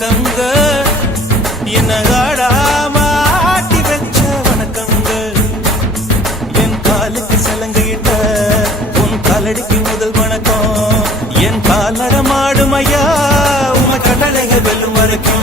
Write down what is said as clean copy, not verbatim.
வணக்கங்க என்ன ஆடாம ஆட்டி வச்ச வணக்கங்க என் காலுக்கு சலங்கையிட்ட உன் காலடிக்கு முதல் வணக்கம் என் காலடமாடும் ஐயா உமை கடலைக வெல்லும் வரைக்கும்